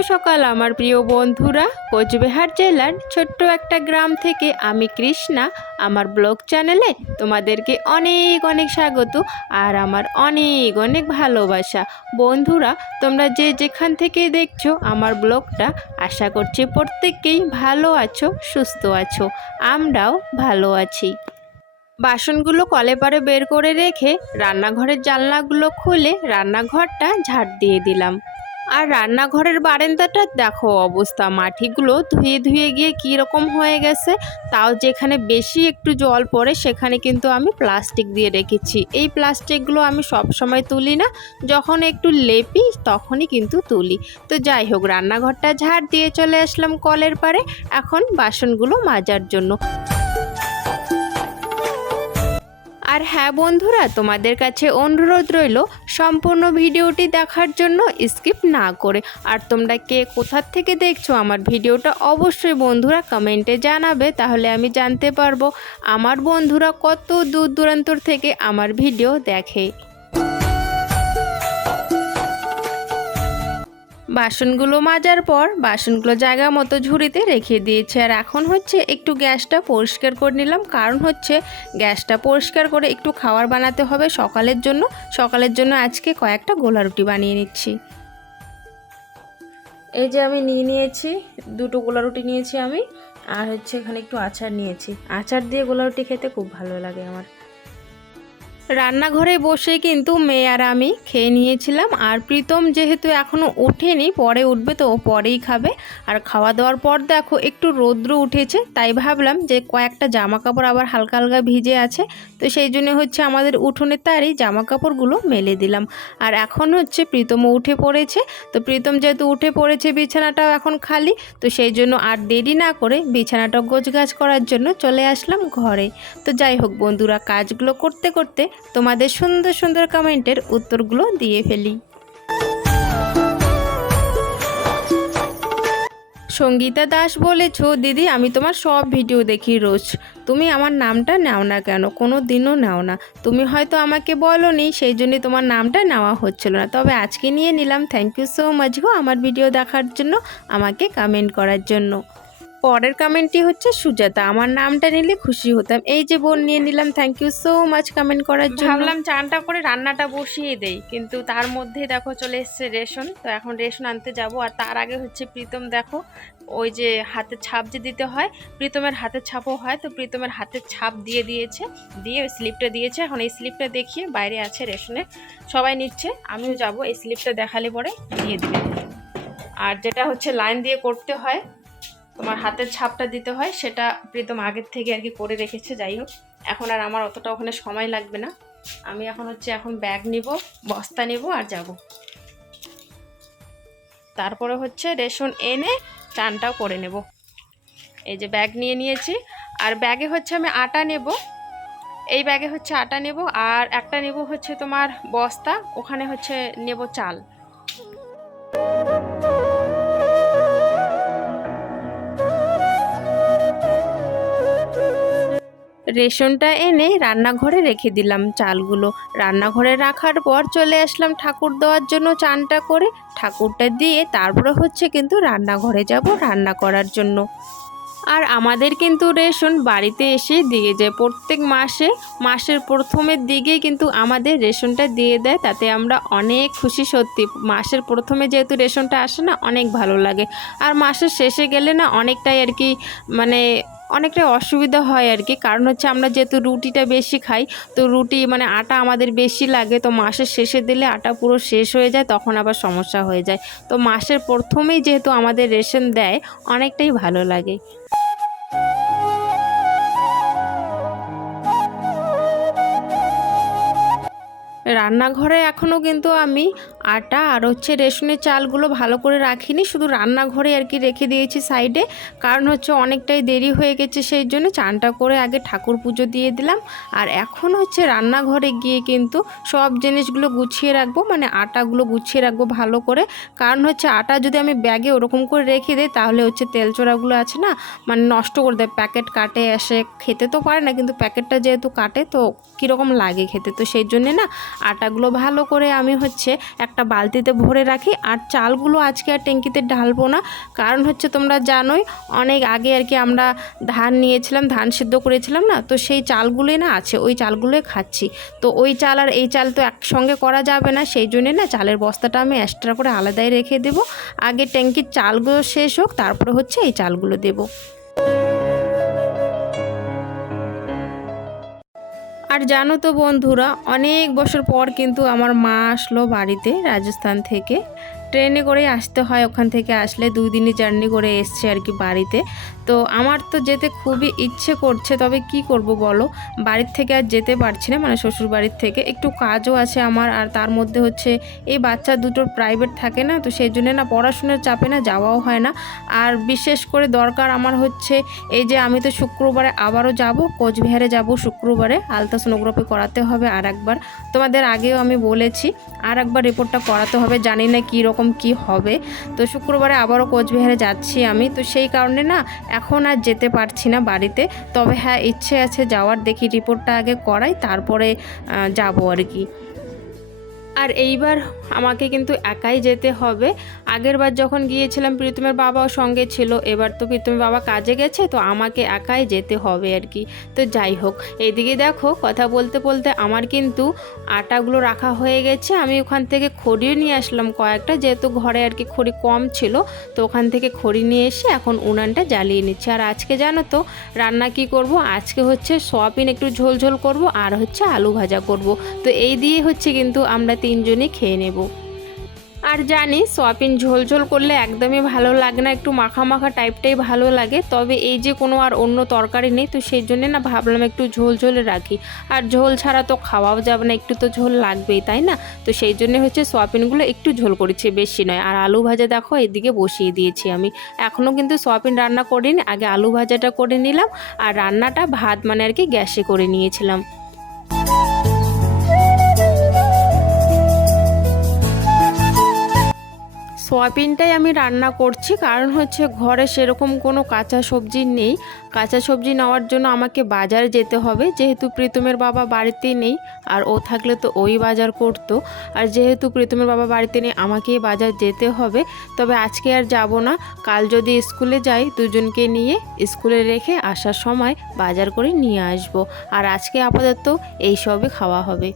সকাল, আমার প্রিয় বন্ধুরা। কোচবিহার জেলার ছোট্ট একটা গ্রাম থেকে আমি কৃষ্ণা, আমার ব্লগ চ্যানেলে তোমাদেরকে অনেক অনেক স্বাগত আর আমার অনেক অনেক ভালোবাসা। বন্ধুরা, তোমরা যে যেখান থেকে দেখছ আমার ব্লগটা, আশা করছি প্রত্যেককেই ভালো আছো, সুস্থ আছো, আমরাও ভালো আছি। বাসনগুলো কলে পারে বের করে রেখে রান্নাঘরের জানলাগুলো খুলে রান্নাঘরটা ঝাড় দিয়ে দিলাম। আর রান্নাঘরের বারান্দাটা দেখো অবস্থা, মাটিগুলো ধুয়ে ধুয়ে গিয়ে কী রকম হয়ে গেছে, তাও যেখানে বেশি একটু জল পড়ে সেখানে কিন্তু আমি প্লাস্টিক দিয়ে রেখেছি। এই প্লাস্টিকগুলো আমি সব সময় তুলি না, যখন একটু লেপি তখনই কিন্তু তুলি। তো যাই হোক, রান্নাঘরটা ঝাড় দিয়ে চলে আসলাম কলের পারে এখন বাসনগুলো মাজার জন্য। আর হ্যাঁ বন্ধুরা, তোমাদের কাছে অনুরোধ রইল, সম্পূর্ণ ভিডিওটি দেখার জন্য স্কিপ না করে। আর তোমরা কে কোথার থেকে দেখছ আমার ভিডিওটা অবশ্যই বন্ধুরা কমেন্টে জানাবে, তাহলে আমি জানতে পারব। আমার বন্ধুরা কত দূর দূরান্তর থেকে আমার ভিডিও দেখে। বাসনগুলো মাজার পর বাসনগুলো জায়গা মতো ঝুড়িতে রেখে দিয়েছে। আর এখন হচ্ছে একটু গ্যাসটা পরিষ্কার করে নিলাম। কারণ হচ্ছে গ্যাসটা পরিষ্কার করে একটু খাবার বানাতে হবে সকালের জন্য। সকালের জন্য আজকে কয়েকটা গোলা রুটি বানিয়ে নিচ্ছি। এই যে আমি নিয়ে নিয়েছি, দুটো গোলা রুটি নিয়েছি আমি। আর হচ্ছে এখানে একটু আচার নিয়েছি। আচার দিয়ে গোলা রুটি খেতে খুব ভালো লাগে আমার। রান্নাঘরে বসে কিন্তু মেয়ে আর আমি খেয়ে নিয়েছিলাম। আর প্রীতম যেহেতু এখনও ওঠেনি, পরে উঠবে তো ও পরেই খাবে। আর খাওয়া দাওয়ার পর দেখো একটু রৌদ্র উঠেছে, তাই ভাবলাম যে কয়েকটা জামা কাপড় আবার হালকা হালকা ভিজে আছে। তো সেই জন্য হচ্ছে আমাদের উঠোনের তারই জামা কাপড়গুলো মেলে দিলাম। আর এখন হচ্ছে প্রীতমও উঠে পড়েছে। তো প্রীতম যেহেতু উঠে পড়েছে, বিছানাটাও এখন খালি। তো সেই জন্য আর দেরি না করে বিছানাটা গোছগাছ করার জন্য চলে আসলাম ঘরে। তো যাই হোক বন্ধুরা, কাজগুলো করতে করতে তোমাদের সুন্দর সুন্দর কমেন্টের উত্তরগুলো দিয়ে ফেলি। সঙ্গীতা দাস বলেছ, দিদি, আমি তোমার সব ভিডিও দেখি রোজ। তুমি আমার নামটা নাও না কেন? কোনো দিনও নাও না। তুমি হয়তো আমাকে বলনি সেই জন্যই তোমার নামটা নেওয়া হচ্ছিল না। তবে আজকে নিয়ে নিলাম। থ্যাংক ইউ সো মাচ গো আমার ভিডিও দেখার জন্য, আমাকে কমেন্ট করার জন্য। পরের কমেন্টটি হচ্ছে সুজাতা। আমার নামটা নিলে খুশি হতাম। এই যে বোন নিয়ে নিলাম thank you so much comment করার জন্য। ভাবলাম চানটা করে রান্নাটা বসিয়ে দেই, কিন্তু তার মধ্যে দেখো চলে এসছে রেশন। তো এখন রেশন আনতে যাব, আর তার আগে হচ্ছে প্রীতম দেখো, ওই যে হাতের ছাপ যে দিতে হয়, প্রীতমের হাতের ছাপও হয়, তো প্রীতমের হাতের ছাপ দিয়ে দিয়েছে, দিয়ে ওই স্লিপটা দিয়েছে। এখন এই স্লিপটা দেখিয়ে বাইরে আছে রেশনে। সবাই নিচ্ছে, আমিও যাব, এই স্লিপটা দেখালে পরে দিয়ে দিবে। আর যেটা হচ্ছে লাইন দিয়ে করতে হয় তোমার হাতের ছাপটা দিতে হয়, সেটা প্রীতম আগের থেকে আর কি করে রেখেছে, যাই হোক। এখন আর আমার অতটা ওখানে সময় লাগবে না। আমি এখন হচ্ছে এখন ব্যাগ নিব, বস্তা নিব আর যাব। তারপরে হচ্ছে রেশন এনে চানটাও করে নেব। এই যে ব্যাগ নিয়ে নিয়েছি। আর ব্যাগে হচ্ছে আমি আটা নেব। এই ব্যাগে হচ্ছে আটা নেব, আর একটা নেব হচ্ছে তোমার বস্তা, ওখানে হচ্ছে নেব চাল। রেশনটা এনে রান্নাঘরে রেখে দিলাম চালগুলো। রান্নাঘরে রাখার পর চলে আসলাম ঠাকুর দেওয়ার জন্য চানটা করে। ঠাকুরটা দিয়ে তারপরে হচ্ছে কিন্তু রান্নাঘরে যাব রান্না করার জন্য। আর আমাদের কিন্তু রেশন বাড়িতে এসে দিয়ে যায় প্রত্যেক মাসে। মাসের প্রথমের দিকেই কিন্তু আমাদের রেশনটা দিয়ে দেয়, তাতে আমরা অনেক খুশি সত্যি। মাসের প্রথমে যেহেতু রেশনটা আসে না, অনেক ভালো লাগে। আর মাসের শেষে গেলে না অনেকটাই আর কি মানে অনেকটা অসুবিধা হয় আর কি। কারণ হচ্ছে আমরা যেহেতু রুটিটা বেশি খাই, তো রুটি মানে আটা আমাদের বেশি লাগে, তো মাসের শেষে দিলে আটা পুরো শেষ হয়ে যায়, তখন আবার সমস্যা হয়ে যায়। তো মাসের প্রথমেই যেহেতু আমাদের রেশন দেয়, অনেকটাই ভালো লাগে। রান্নাঘরে এখনও কিন্তু আমি আটা আর হচ্ছে রেশনের চালগুলো ভালো করে রাখিনি, শুধু রান্নাঘরে আর কি রেখে দিয়েছি সাইডে। কারণ হচ্ছে অনেকটাই দেরি হয়ে গেছে সেই জন্য চানটা করে আগে ঠাকুর পুজো দিয়ে দিলাম। আর এখন হচ্ছে রান্নাঘরে গিয়ে কিন্তু সব জিনিসগুলো গুছিয়ে রাখব মানে আটাগুলো গুছিয়ে রাখব ভালো করে। কারণ হচ্ছে আটা যদি আমি ব্যাগে ওরকম করে রেখে দিই, তাহলে হচ্ছে তেল চোরাগুলো আছে না মানে নষ্ট করে দেয়। প্যাকেট কাটে আসে, খেতে তো পারে না, কিন্তু প্যাকেটটা যেহেতু কাটে, তো কীরকম লাগে খেতে? তো সেই জন্যে না, আটাগুলো ভালো করে আমি হচ্ছে একটা একটা বালতিতে ভরে রাখি আর চালগুলো আজকে আর ট্যাঙ্কিতে ঢালবো না। কারণ হচ্ছে তোমরা জানোই, অনেক আগে আর কি আমরা ধান নিয়েছিলাম, ধান সিদ্ধ করেছিলাম না? তো সেই চালগুলোই না আছে, ওই চালগুলোই খাচ্ছি। তো ওই চাল আর এই চাল তো একসঙ্গে করা যাবে না, সেই জন্যে না চালের বস্তাটা আমি এক্সট্রা করে আলাদাই রেখে দেব। আগে ট্যাঙ্কির চালগুলো শেষ হোক, তারপরে হচ্ছে এই চালগুলো দেবো। আর জানো তো বন্ধুরা, অনেক বছর পর কিন্তু আমার মা আসলো বাড়িতে রাজস্থান থেকে। ট্রেনে করে আসতে হয়, ওখান থেকে আসলে দুই দিনই জার্নি করে এসছে আর কি বাড়িতে। তো আমার তো যেতে খুবই ইচ্ছে করছে, তবে কি করব বলো? বাড়ির থেকে আর যেতে পারছি না মানে শ্বশুর বাড়ির থেকে। একটু কাজও আছে আমার, আর তার মধ্যে হচ্ছে এই বাচ্চা দুটোর প্রাইভেট থাকে না, তো সেই জন্য না পড়াশোনার চাপে না যাওয়াও হয় না। আর বিশেষ করে দরকার আমার হচ্ছে এই যে আমি তো শুক্রবারে আবারও যাব, কোচবিহারে যাব শুক্রবারে, আলট্রাসোনোগ্রাফি করাতে হবে আর একবার তোমাদের আগেও আমি বলেছি আর একবার রিপোর্টটা করাতে হবে, জানি না কী রকম কি হবে। তো শুক্রবারে আবারও কোচবিহারে যাচ্ছি আমি, তো সেই কারণে না এখন আর যেতে পারছি না বাড়িতে। তবে হ্যাঁ ইচ্ছে আছে যাওয়ার। দেখি রিপোর্টটা আগে করাই, তারপরে যাব আর কি। আর এইবার আমাকে কিন্তু একাই যেতে হবে। আগের বার যখন গিয়েছিলাম, প্রীতমের বাবাও সঙ্গে ছিল। এবার তো প্রীতমের বাবা কাজে গেছে, তো আমাকে একাই যেতে হবে আর কি। তো যাই হোক, এইদিকে দেখো, কথা বলতে বলতে আমার কিন্তু আটাগুলো রাখা হয়ে গেছে। আমি ওখান থেকে খড়িও নিয়ে আসলাম কয়েকটা, যেহেতু ঘরে আর কি খড়ি কম ছিল, তো ওখান থেকে খড়ি নিয়ে এসে এখন উনানটা জ্বালিয়ে নিচ্ছি। আর আজকে জানো তো, রান্না কি করব? আজকে হচ্ছে সয়াবিন একটু ঝোল ঝোল করব, আর হচ্ছে আলু ভাজা করব। তো এই দিয়ে হচ্ছে কিন্তু আমরা তিনজনই খেয়ে নেব। আর জানি সয়াবিন ঝোল ঝোল করলে একদমই ভালো লাগে না, একটু মাখা মাখা টাইপটাই ভালো লাগে। তবে এই যে কোনো আর অন্য তরকারি নেই, তো সেই জন্যে না ভাবলাম একটু ঝোল ঝোলে রাখি। আর ঝোল ছাড়া তো খাওয়াও যাবে না, একটু তো ঝোল লাগবেই, তাই না? তো সেই জন্য হচ্ছে সয়াবিনগুলো একটু ঝোল করেছি, বেশি নয়। আর আলু ভাজা দেখো, এদিকে বসিয়ে দিয়েছি আমি। এখনও কিন্তু সয়াবিন রান্না করিনি, আগে আলু ভাজাটা করে নিলাম। আর রান্নাটা ভাত মানে আর কি গ্যাসে করে নিয়েছিলাম। সয়াবিনটাই আমি রান্না করছি, কারণ হচ্ছে ঘরে সেরকম কোনো কাঁচা সবজি নেই। কাঁচা সবজি নেওয়ার জন্য আমাকে বাজারে যেতে হবে, যেহেতু প্রীতমের বাবা বাড়িতে নেই, আর ও থাকলে তো ওই বাজার করতো। আর যেহেতু প্রীতমের বাবা বাড়িতে নেই, আমাকেই বাজার যেতে হবে। তবে আজকে আর যাব না, কাল যদি স্কুলে যাই, দুজনকে নিয়ে স্কুলে রেখে আসার সময় বাজার করে নিয়ে আসব। আর আজকে আপাতত এই সবই খাওয়া হবে।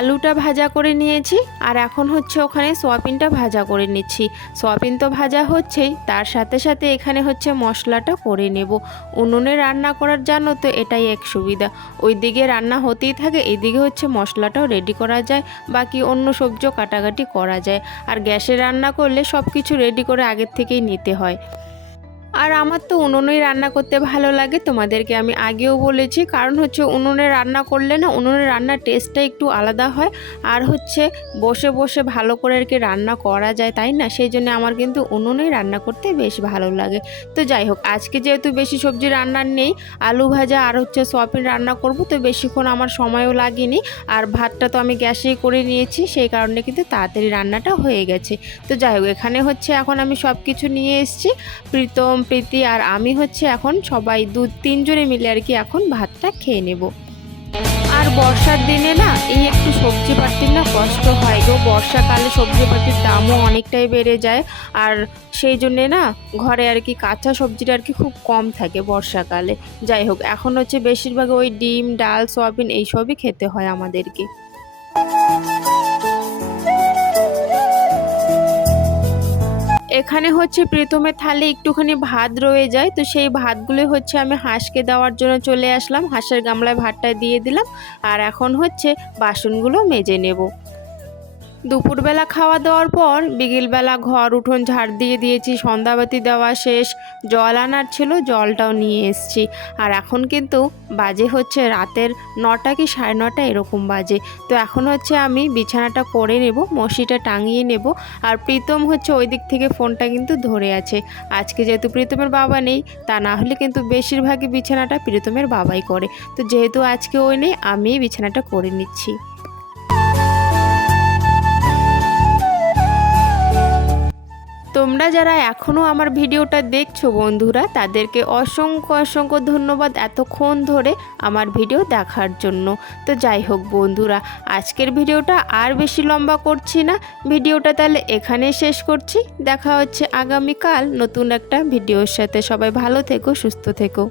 আলুটা ভাজা করে নিয়েছি আর এখন হচ্ছে ওখানে সোয়াবিনটা ভাজা করে নিচ্ছি। সোয়াবিন তো ভাজা হচ্ছেই, তার সাথে সাথে এখানে হচ্ছে মশলাটা করে নেব। উনুনে রান্না করার জানো তো এটাই এক সুবিধা। ওই দিকে রান্না হতেই থাকে, এদিকে হচ্ছে মশলাটাও রেডি করা যায়, বাকি অন্য সবজিও কাটাকাটি করা যায়। আর গ্যাসে রান্না করলে সব কিছু রেডি করে আগের থেকেই নিতে হয়। আর আমার তো উনুনেই রান্না করতে ভালো লাগে, তোমাদেরকে আমি আগেও বলেছি। কারণ হচ্ছে উনুনে রান্না করলে না উনুনে রান্নার টেস্টটা একটু আলাদা হয়। আর হচ্ছে বসে বসে ভালো করে আর কি রান্না করা যায়, তাই না? সেই জন্য আমার কিন্তু উনুনেই রান্না করতে বেশ ভালো লাগে। তো যাই হোক, আজকে যেহেতু বেশি সবজি রান্নার নেই, আলু ভাজা আর হচ্ছে সয়াবিন রান্না করব, তো বেশিক্ষণ আমার সময়ও লাগেনি। আর ভাতটা তো আমি গ্যাসেই করে নিয়েছি, সেই কারণে কিন্তু তাড়াতাড়ি রান্নাটা হয়ে গেছে। তো যাই হোক, এখানে হচ্ছে এখন আমি সব কিছু নিয়ে এসেছি। প্রীতম প্রীতি আর আমি হচ্ছে এখন সবাই দু তিনজনে মিলে আর কি এখন ভাতটা খেয়ে নেব। আর বর্ষার দিনে না এই একটু সবজি পাতির না কষ্ট হয় গো। বর্ষাকালে সবজি পাতির দামও অনেকটাই বেড়ে যায় আর সেই জন্যে না ঘরে আর কি কাঁচা সবজিটা আর কি খুব কম থাকে বর্ষাকালে। যাই হোক, এখন হচ্ছে বেশিরভাগ ওই ডিম, ডাল, সয়াবিন এইসবই খেতে হয় আমাদেরকে। এখানে হচ্ছে প্রীতমের থালে একটুখানি ভাত রয়ে যায়। তো সেই ভাতগুলো হচ্ছে আমি হাঁসকে দেওয়ার জন্য চলে আসলাম। হাঁসের গামলায় ভাতটা দিয়ে দিলাম। আর এখন হচ্ছে বাসনগুলো মেজে নেব। দুপুরবেলা খাওয়া দাওয়ার পর বিকেলবেলা ঘর উঠোন ঝাড় দিয়ে দিয়েছি, সন্ধ্যাবাতি দেওয়া শেষ, জল আনার ছিল, জলটাও নিয়ে এসছি। আর এখন কিন্তু বাজে হচ্ছে রাতের নটা কি সাড়ে নটা এরকম বাজে। তো এখন হচ্ছে আমি বিছানাটা করে নেব মশিটা টাঙিয়ে নেব। আর প্রীতম হচ্ছে ওই দিক থেকে ফোনটা কিন্তু ধরে আছে। আজকে যেহেতু প্রীতমের বাবা নেই, তা না হলে কিন্তু বেশিরভাগই বিছানাটা প্রীতমের বাবাই করে। তো যেহেতু আজকে ওই নেই আমি বিছানাটা করে নিচ্ছি। তোমরা যারা এখনও আমার ভিডিওটা দেখছ বন্ধুরা, তাদেরকে অসংখ্য অসংখ্য ধন্যবাদ এতক্ষণ ধরে আমার ভিডিও দেখার জন্য। তো যাই হোক বন্ধুরা, আজকের ভিডিওটা আর বেশি লম্বা করছি না। ভিডিওটা তাহলে এখানে শেষ করছি। দেখা হচ্ছে আগামীকাল নতুন একটা ভিডিওর সাথে। সবাই ভালো থেকো, সুস্থ থেকো।